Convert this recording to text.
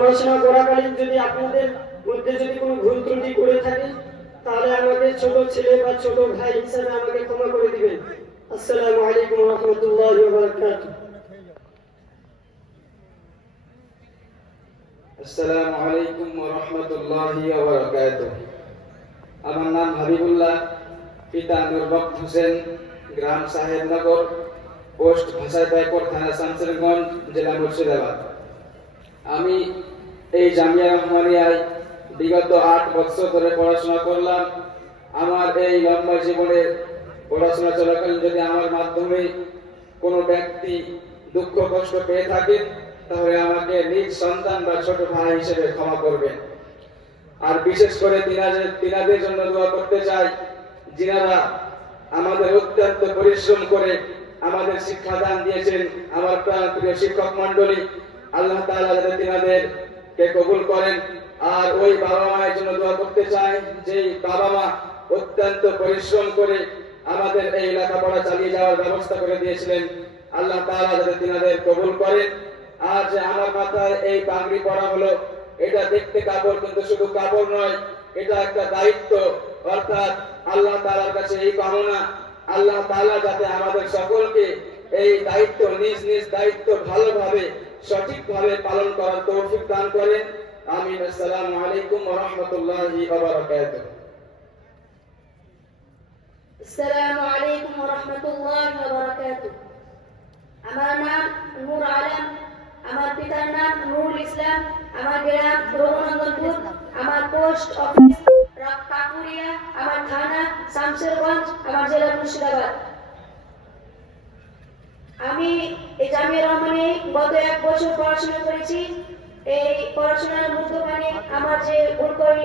পড়াশোনা করাকালীন যদি আপনাদের মধ্যে যদি কোনো ভুল ত্রুটি করে থাকি তাহলে আমাকে ছোট ছেলে বা ছোট ভাই হিসেবে আমাকে ক্ষমা করে দিবেন। আসসালামু আলাইকুম ওয়া রাহমাতুল্লাহি ওয়া বারাকাতুহু। আসসালামু আলাইকুম ওয়া রাহমাতুল্লাহি ওয়া বারাকাতুহু। আমার নাম হাবিবুল্লাহ, পিতা নূর বক্ত হোসেন, গ্রাম সাহেবনগর, পোস্ট ভাষাইপাইকর, থানা শামসেরগঞ্জ, জেলা মুর্শিদাবাদ। আমি এই জামিয়া রহমানিয়ায় বিগত 8 বছর ধরে পড়াশোনা করলাম। আমার এই লম্বা জীবনের পড়াশোনা চলাকালীন যদি আমার মাধ্যমে কোনো ব্যক্তি দুঃখ কষ্ট পেয়ে থাকেন তাহলে আমাকে নিজ সন্তান বা ছোট ভাই হিসেবে ক্ষমা করবেন। আর বিশেষ করে তিনাদের জন্য দোয়া করতে চাই যিনারা আমাদের অত্যন্ত পরিশ্রম করে আমাদের শিক্ষাদান দিয়েছেন। আমার প্রিয় শিক্ষক মন্ডলী, আল্লাহ তাআলা যাতে তিনাদেরকে কবুল করেন। আর ওই বাবা মায়ের জন্য দোয়া করতে চাই যে বাবা মা অত্যন্ত পরিশ্রম করে আমাদের এই লেখাপড়া চালিয়ে যাওয়ার ব্যবস্থা করে দিয়েছিলেন। আল্লাহ তাআলা যাতে তিনাদের কবুল করেন। আর যে আমার মাথায় এই পাগড়ি পরা হলো, এটা দেখতে কাপড় কিন্তু শুধু কাপড় নয়, এটা একটা দায়িত্ব। অর্থাৎ আল্লাহ তাআলার কাছে এই কামনা, আল্লাহ তাআলা যাতে আমাদের সকলকে এই দায়িত্ব নিজ নিজ দায়িত্ব ভালোভাবে সঠিকভাবে পালন করার তৌফিক দান করেন। আমিন। আসসালামু আলাইকুম ওয়া রাহমাতুল্লাহি ওয়া বারাকাতুহু। আসসালামু আলাইকুম ওয়া রাহমাতুল্লাহি ওয়া বারাকাতুহু। আমার নাম নূর আলম, আমার পিতার নাম নুরুল ইসলাম, আমার গ্রাম রঘুনন্দনপুর, আমার পোস্ট অফিস কাকুরিয়া, আমার থানা শামসেরগঞ্জ, আমার জেলা মুর্শিদাবাদ। আমি এই জামিয়া রহমানে গত 1 বছর পড়াশোনা করেছি। এই পড়াশোনার মধ্যখানে আমার যে ভুল হয়